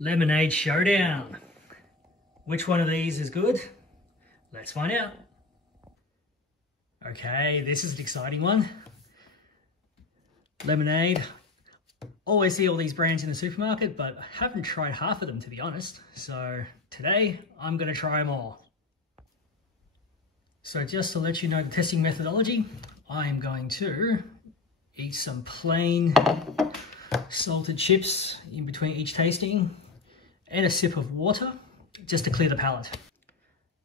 Lemonade Showdown. Which one of these is good? Let's find out. Okay, this is an exciting one. Lemonade. Always see all these brands in the supermarket, but I haven't tried half of them, to be honest. So today I'm going to try them all. So just to let you know the testing methodology, I am going to eat some plain salted chips in between each tasting and a sip of water just to clear the palate.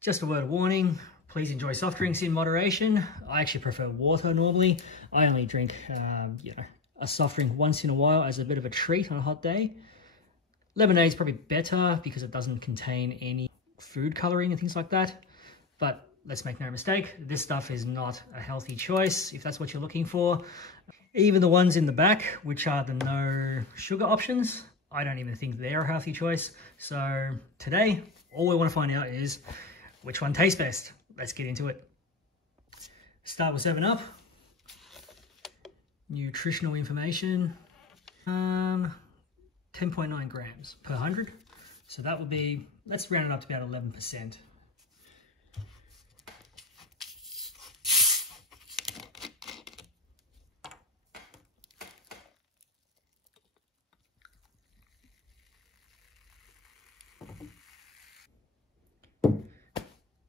Just a word of warning, please enjoy soft drinks in moderation. I actually prefer water normally. I only drink a soft drink once in a while as a bit of a treat on a hot day. Lemonade's probably better because it doesn't contain any food coloring and things like that. But let's make no mistake, this stuff is not a healthy choice if that's what you're looking for. Even the ones in the back, which are the no sugar options, I don't even think they're a healthy choice. So today, all we want to find out is which one tastes best. Let's get into it. Start with 7-Up. Nutritional information. 10.9 grams per 100. So that would be, let's round it up to about 11%.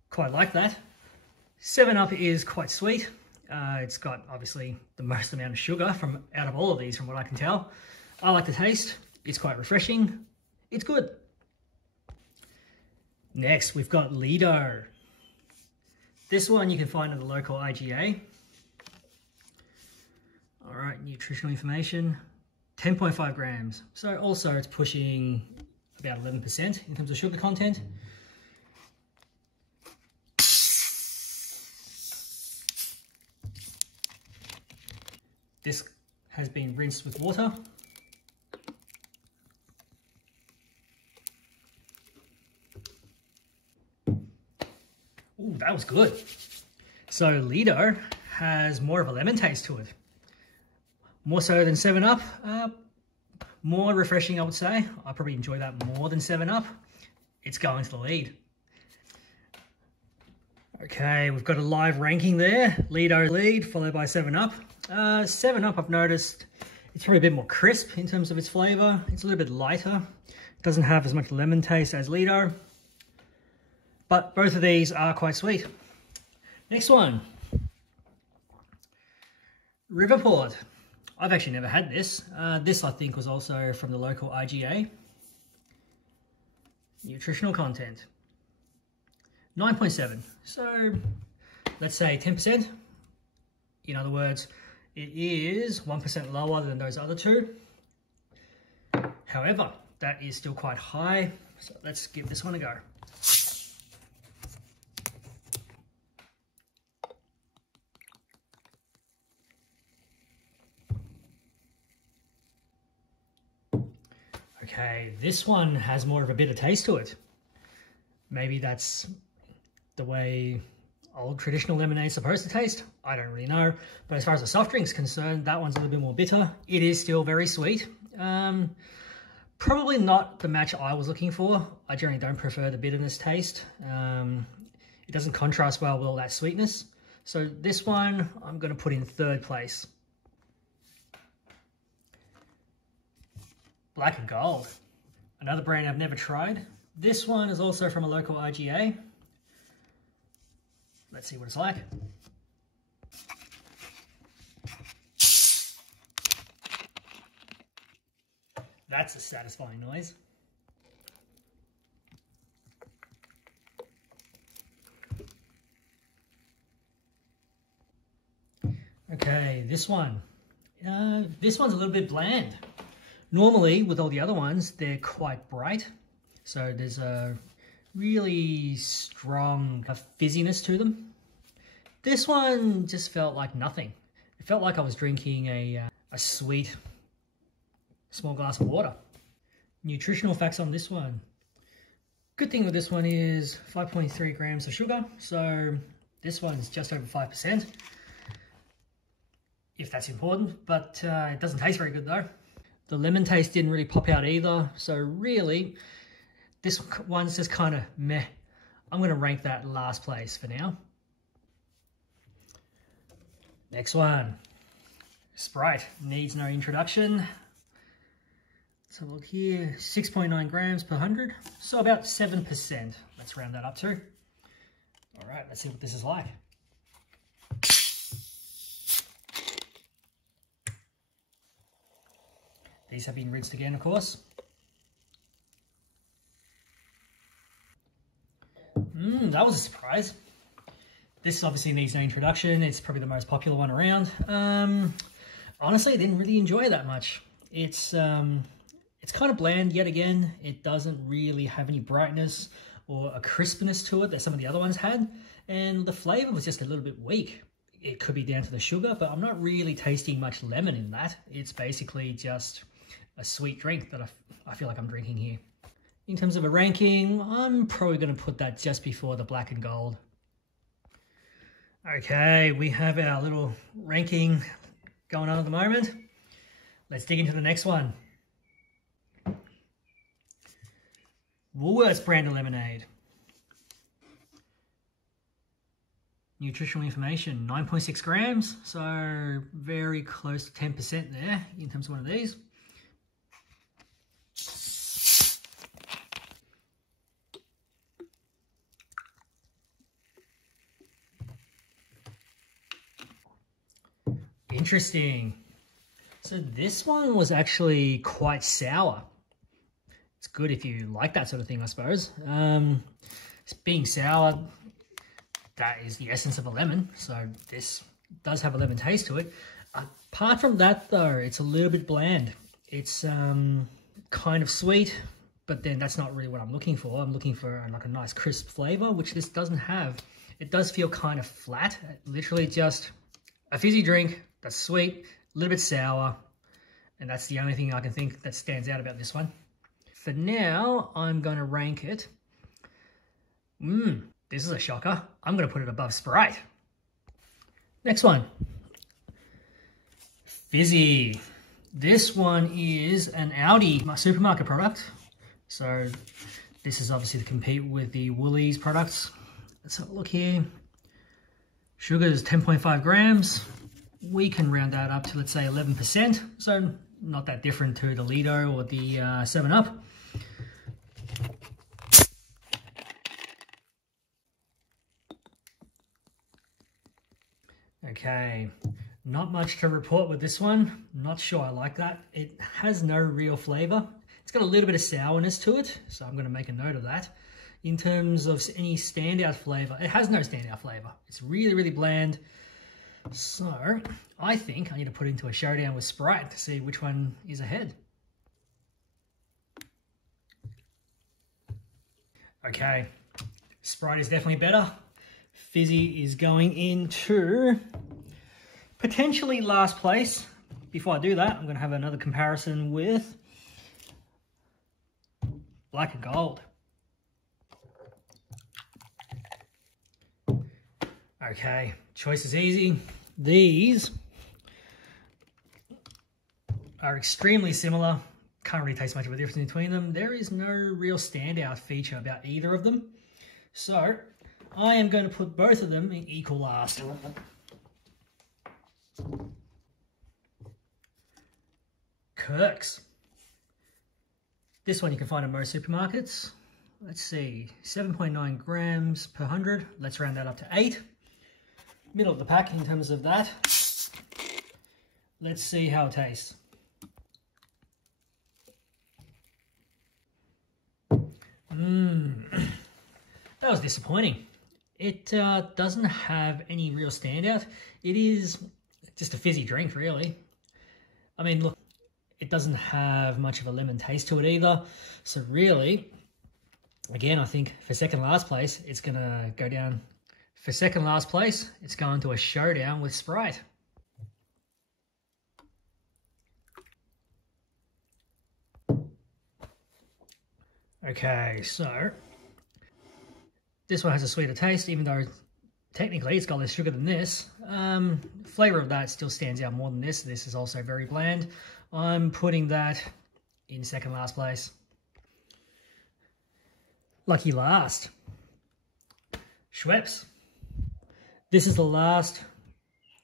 Quite like that. 7-Up is quite sweet. It's got obviously the most amount of sugar out of all of these from what I can tell. I like the taste. It's quite refreshing. It's good. Next, we've got Lido. This one you can find in the local IGA. All right, nutritional information, 10.5 grams. So also it's pushing about 11% in terms of sugar content. This has been rinsed with water. Ooh, that was good. So Lido has more of a lemon taste to it. More so than 7-Up. More refreshing, I would say. I probably enjoy that more than 7-Up. It's going to the lead. Okay, we've got a live ranking there. Lido lead, followed by 7-Up. 7-Up, I've noticed it's probably a bit more crisp in terms of its flavor. It's a little bit lighter. It doesn't have as much lemon taste as Lido. But both of these are quite sweet. Next one. Riverport. I've actually never had this. This, I think, was also from the local IGA. Nutritional content. 9.7. So, let's say 10%. In other words, it is 1% lower than those other two. However, that is still quite high. So let's give this one a go. Okay, this one has more of a bitter taste to it. Maybe that's the way old traditional lemonade is supposed to taste. I don't really know. But as far as the soft drink's concerned, that one's a little bit more bitter. It is still very sweet. Probably not the match I was looking for. I generally don't prefer the bitterness taste. It doesn't contrast well with all that sweetness. So this one, I'm going to put in 3rd place. Black and Gold. Another brand I've never tried. This one is also from a local IGA. Let's see what it's like. That's a satisfying noise. Okay, this one. This one's a little bit bland. Normally, with all the other ones, they're quite bright. So there's a really strong fizziness to them. This one just felt like nothing. It felt like I was drinking a sweet small glass of water. Nutritional facts on this one. Good thing with this one is 5.3 grams of sugar. So this one's just over 5%. If that's important, but it doesn't taste very good though. The lemon taste didn't really pop out either. So really, this one's just kind of meh. I'm going to rank that last place for now. Next one. Sprite needs no introduction. Let's have a look here. 6.9 grams per 100. So about 7%. Let's round that up to. All right, let's see what this is like. These have been rinsed again, of course. That was a surprise. This obviously needs no introduction. It's probably the most popular one around. Honestly, I didn't really enjoy it that much. It's kind of bland yet again. It doesn't really have any brightness or a crispness to it that some of the other ones had. And the flavor was just a little bit weak. It could be down to the sugar, but I'm not really tasting much lemon in that. It's basically just a sweet drink that I feel like I'm drinking here. In terms of a ranking, I'm probably going to put that just before the black and gold. Okay, we have our little ranking going on at the moment. Let's dig into the next one. Woolworths brand of lemonade. Nutritional information, 9.6 grams, so very close to 10% there in terms of one of these. Interesting. So this one was actually quite sour. It's good if you like that sort of thing, I suppose. It's being sour, that is the essence of a lemon. So this does have a lemon taste to it. Apart from that though, it's a little bit bland. It's kind of sweet, but then that's not really what I'm looking for. I'm looking for like a nice crisp flavor, which this doesn't have. It does feel kind of flat, literally just a fizzy drink that's sweet, a little bit sour, and that's the only thing I can think that stands out about this one. For now, I'm going to rank it. This is a shocker. I'm going to put it above Sprite. Next one. Fizzy. This one is an Aldi supermarket product. So this is obviously to compete with the Woolies products. Let's have a look here. Sugar is 10.5 grams. We can round that up to, let's say, 11%. So not that different to the Lido or the 7-Up. Okay, not much to report with this one. Not sure I like that. It has no real flavor. It's got a little bit of sourness to it, so I'm going to make a note of that. In terms of any standout flavor, it has no standout flavor. It's really, really bland. So I think I need to put it into a showdown with Sprite to see which one is ahead. Okay, Sprite is definitely better. Fizzy is going into potentially last place. Before I do that, I'm going to have another comparison with Black and Gold. Okay, choice is easy. These are extremely similar. Can't really taste much of a difference between them. There is no real standout feature about either of them. So I am going to put both of them in equal last. Kirks. This one you can find in most supermarkets. Let's see, 7.9 grams per 100. Let's round that up to 8. Middle of the pack in terms of that. Let's see how it tastes. That was disappointing. It doesn't have any real standout. It is just a fizzy drink, really. I mean, look, it doesn't have much of a lemon taste to it either. So really, again, I think for second last place, it's going to go down. For second last place, it's going to a showdown with Sprite. Okay, so this one has a sweeter taste, even though technically it's got less sugar than this. Flavor of that still stands out more than this. This is also very bland. I'm putting that in second last place. Lucky last, Schweppes. This is the last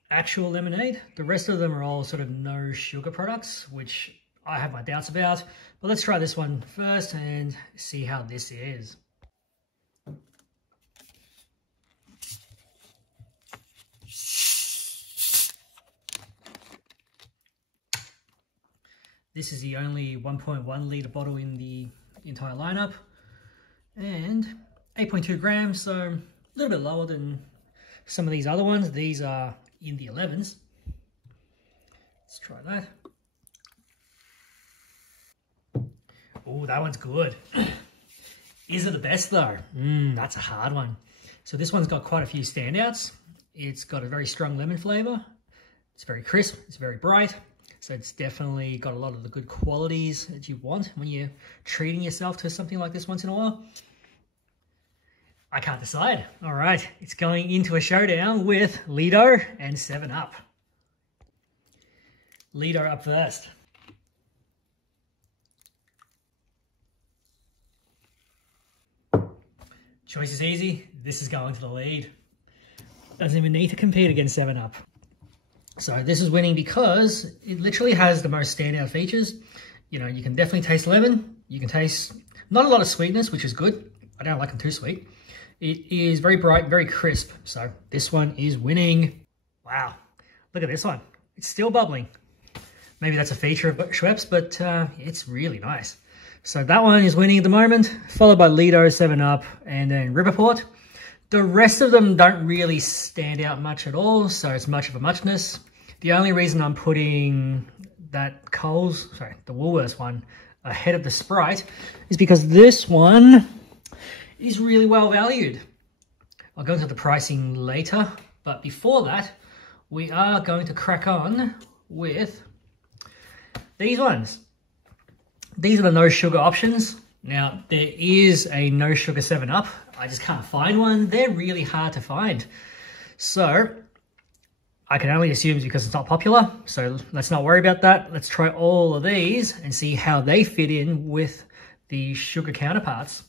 actual lemonade. The rest of them are all sort of no sugar products, which I have my doubts about. But let's try this one first and see how this is. This is the only 1.1 litre bottle in the entire lineup, and 8.2 grams, so a little bit lower than some of these other ones. These are in the 11s. Let's try that. Oh, that one's good. Is it the best though? That's a hard one. So this one's got quite a few standouts. It's got a very strong lemon flavour. It's very crisp, it's very bright. So it's definitely got a lot of the good qualities that you want when you're treating yourself to something like this once in a while. I can't decide. All right, it's going into a showdown with Lido and 7-Up. Lido up first. Choice is easy. This is going to the lead. Doesn't even need to compete against 7-Up. So this is winning because it literally has the most standout features. You know, you can definitely taste lemon. You can taste not a lot of sweetness, which is good. I don't like them too sweet. It is very bright, very crisp. So this one is winning. Wow, look at this one. It's still bubbling. Maybe that's a feature of Schweppes, but it's really nice. So that one is winning at the moment, followed by Lido, 7-Up, and then Riverport. The rest of them don't really stand out much at all, so it's much of a muchness. The only reason I'm putting that the Woolworths one, ahead of the Sprite is because this one is really well valued. I'll go into the pricing later, but before that, we are going to crack on with these ones. These are the no sugar options. Now, there is a no sugar 7-Up. I just can't find one. They're really hard to find. So I can only assume it's because it's not popular. So let's not worry about that. Let's try all of these and see how they fit in with the sugar counterparts.